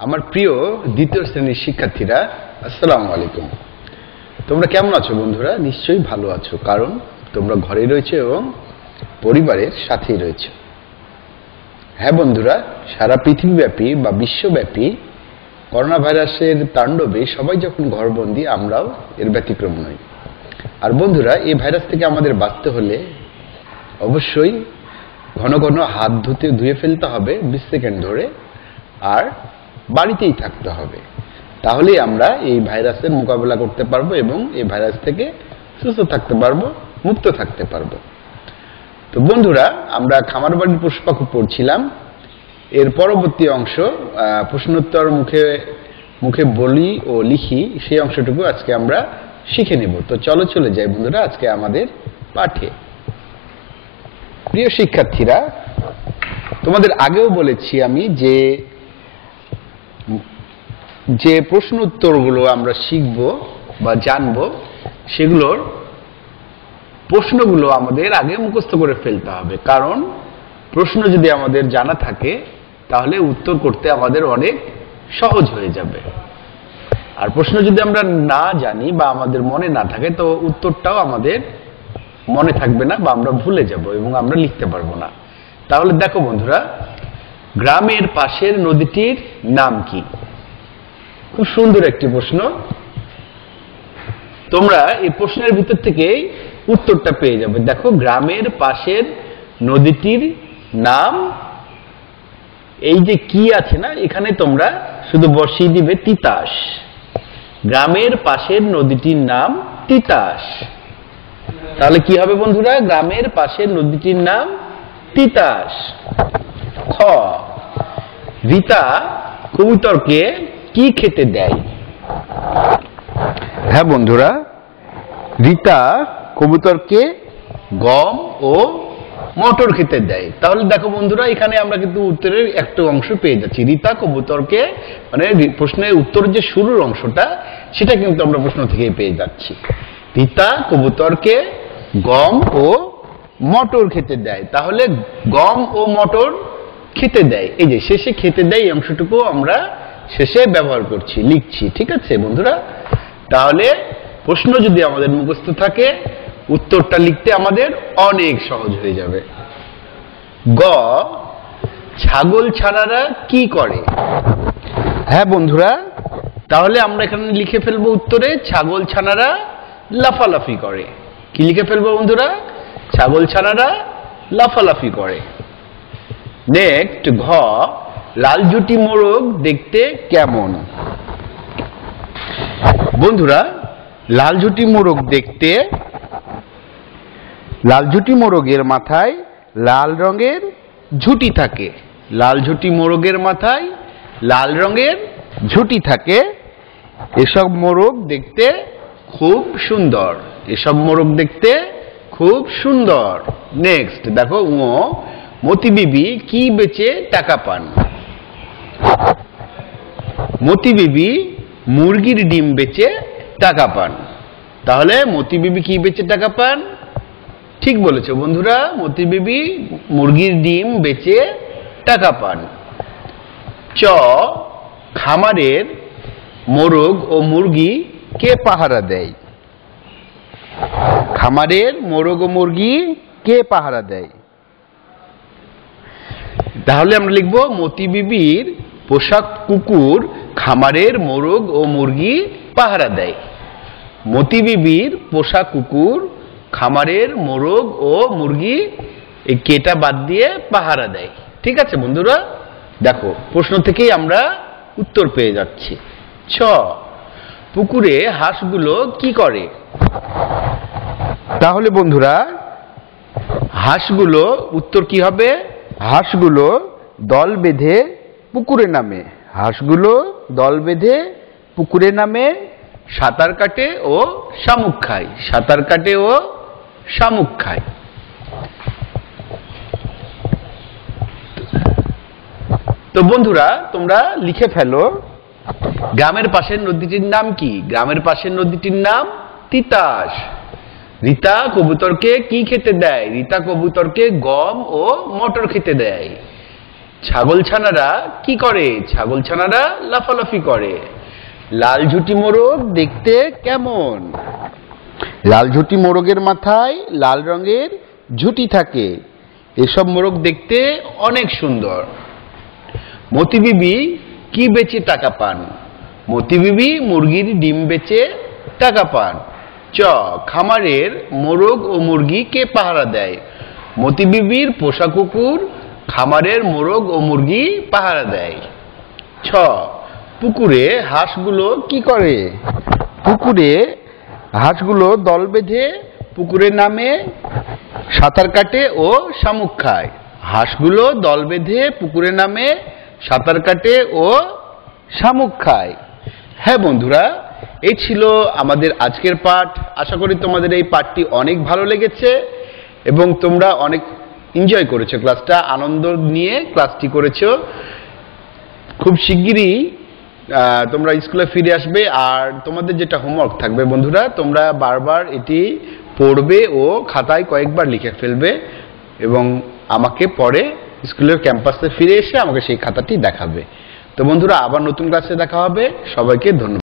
আমার প্রিয় দ্বিতীয় শ্রেণীর শিক্ষার্থীরা, আসসালামু আলাইকুম। তোমরা কেমন আছো বন্ধুরা? নিশ্চয়ই ভালো আছো, কারণ তোমরা ঘরে রয়েছে এবং পরিবারের সাথেই রয়েছে। হ্যাঁ বন্ধুরা, সারা পৃথিবীব্যাপী বা বিশ্বব্যাপী করোনা ভাইরাসের তাণ্ডবে সবাই যখন ঘরবন্দি, আমরাও এর ব্যতিক্রম নই। আর বন্ধুরা, এই ভাইরাস থেকে আমাদের বাঁচতে হলে অবশ্যই ঘন ঘন হাত ধুয়ে ফেলতে হবে 20 সেকেন্ড ধরে, আর বাড়িতেই থাকতে হবে। তাহলেই আমরা এই ভাইরাসের মোকাবেলা করতে পারবো এবং এই ভাইরাস থেকে সুস্থ থাকতে পারবো, মুক্ত থাকতে পারবো। তো বন্ধুরা, আমরা খামার বাড়ির পশুপাখি পড়ছিলাম। এর পরবর্তী অংশ প্রশ্নোত্তর মুখে মুখে বলি ও লিখি, সেই অংশটুকু আজকে আমরা শিখে নেব। তো চলে যাই বন্ধুরা আজকে আমাদের পাঠে। প্রিয় শিক্ষার্থীরা, তোমাদের আগেও বলেছি আমি যে প্রশ্ন উত্তরগুলো আমরা শিখব বা জানব, সেগুলোর প্রশ্নগুলো আমাদের আগে মুখস্থ করে ফেলতে হবে। কারণ প্রশ্ন যদি আমাদের জানা থাকে তাহলে উত্তর করতে আমাদের অনেক সহজ হয়ে যাবে। আর প্রশ্ন যদি আমরা না জানি বা আমাদের মনে না থাকে, তো উত্তরটাও আমাদের মনে থাকবে না বা আমরা ভুলে যাব এবং আমরা লিখতে পারবো না। তাহলে দেখো বন্ধুরা, গ্রামের পাশের নদীটির নাম কি? খুব সুন্দর একটি প্রশ্ন। তোমরা এই প্রশ্নের ভিতর থেকে উত্তরটা পেয়ে যাবে। দেখো, গ্রামের পাশের নদীটির নাম, এই যে কি আছে না, এখানে তোমরা শুধু বসিয়ে দিবে তিতাস। গ্রামের পাশের নদীটির নাম তিতাস। তাহলে কি হবে বন্ধুরা? গ্রামের পাশের নদীটির নাম তিতাস। খ, রিতা কবুতরকে কি খেতে দেয়? হ্যাঁ বন্ধুরা, রিতা কবুতরকে গম ও মটর খেতে দেয়। তাহলে দেখো বন্ধুরা, এখানে আমরা কিন্তু উত্তরের একটা অংশ পেয়ে যাচ্ছি। রিতা কবুতরকে, মানে প্রশ্নের উত্তরের যে শুরুর অংশটা, সেটা কিন্তু আমরা প্রশ্ন থেকেই পেয়ে যাচ্ছি। রিতা কবুতরকে গম ও মটর খেতে দেয়। তাহলে গম ও মটর খেতে দেয়, এই যে শেষে খেতে দেয়, এই অংশটুকু আমরা শেষে ব্যবহার করছি, লিখছি। ঠিক আছে বন্ধুরা? তাহলে প্রশ্ন যদি আমাদের মুখস্থ থাকে, উত্তরটা লিখতে আমাদের অনেক সহজ হয়ে যাবে। গ, ছাগল ছানারা কি করে? হ্যাঁ বন্ধুরা, তাহলে আমরা এখানে লিখে ফেলবো উত্তরে, ছাগল ছানারা লাফালাফি করে। কি লিখে ফেলবো বন্ধুরা? ছাগল ছানারা লাফালাফি করে। নেক্সট, ঘ, লালঝুটি মোরগ দেখতে কেমন? বন্ধুরা, লালঝুটি মোরগ দেখতে, লালঝুটি মোরগের মাথায় লাল রঙের ঝুঁটি থাকে। লালঝুটি মোরগের মাথায় লাল রঙের ঝুঁটি থাকে। এসব মোরগ দেখতে খুব সুন্দর। এসব মোরগ দেখতে খুব সুন্দর। নেক্সট দেখো, মতি বিবি কি বেচে টাকা পান? মতি বিবি মুরগির ডিম বেচে টাকা পান। তাহলে মতি বিবি কি বেচে টাকা পান? ঠিক বলেছো বন্ধুরা, মতি বিবি মুরগির ডিম বেচে টাকা পান। চ, খামারের মোরগ ও মুরগি কে পাহারা দেয়? খামারের মোরগ ও মুরগি কে পাহারা দেয়? তাহলে আমরা লিখবো, মতি বিবির পোষা কুকুর খামারের মোরগ ও মুরগি পাহারা দেয়। মতি বিবির পোষা কুকুর খামারের মোরগ ও মুরগি, এই কেটা বাদ দিয়ে পাহারা দেয়। ঠিক আছে বন্ধুরা? দেখো, প্রশ্ন থেকেই আমরা উত্তর পেয়ে যাচ্ছি। ছ, পুকুরে হাঁসগুলো কি করে? তাহলে বন্ধুরা, হাঁসগুলো, উত্তর কি হবে? হাঁসগুলো দল বেঁধে পুকুরে নামে। হাঁসগুলো দল বেঁধে পুকুরে নামে, সাঁতার কাটে ও শামুক খায়। সাঁতার কাটে ও শামুক খায়। তো বন্ধুরা, তোমরা লিখে ফেলো, গ্রামের পাশের নদীটির নাম কি? গ্রামের পাশের নদীটির নাম তিতাস। রিতা কবুতরকে কি খেতে দেয়? রিতা কবুতরকে গম ও মটর খেতে দেয়। ছাগলছানারা কি করে? ছাগলছানারা লাফালাফি করে। লাল ঝুঁটি মোরগ দেখতে কেমন? লাল ঝুঁটি মোরগের মাথায় লাল রঙের ঝুঁটি থাকে। এসব মোরগ দেখতে অনেক সুন্দর। মতি বিবি কি বেচে টাকা পান? মতি বিবি মুরগির ডিম বেচে টাকা পান। চ, খামারের মোরগ ও মুরগি কে পাহারা দেয়? মতি বিবির পোষা কুকুর খামারের মোরগ ও মুরগি পাহারা দেয়। ছ, পুকুরে হাঁসগুলো কি করে? পুকুরে হাঁসগুলো দল বেঁধে পুকুরে নামে সাঁতার কাটে ও শামুক খায়। হাঁসগুলো দল বেঁধে পুকুরে নামে সাঁতার কাটে ও শামুক খায়। হ্যাঁ বন্ধুরা, এই ছিল আমাদের আজকের পাঠ। আশা করি তোমাদের এই পাঠটি অনেক ভালো লেগেছে এবং তোমরা অনেক এনজয় করেছো ক্লাসটা, আনন্দ নিয়ে ক্লাসটি করেছো। খুব শিগগিরই তোমরা স্কুলে ফিরে আসবে। আর তোমাদের যেটা হোমওয়ার্ক থাকবে বন্ধুরা, তোমরা বারবার এটি পড়বে ও খাতায় কয়েকবার লিখে ফেলবে এবং আমাকে পরে স্কুলের ক্যাম্পাসে ফিরে এসে আমাকে সেই খাতাটি দেখাবে। তো বন্ধুরা, আবার নতুন ক্লাসে দেখা হবে। সবাইকে ধন্যবাদ।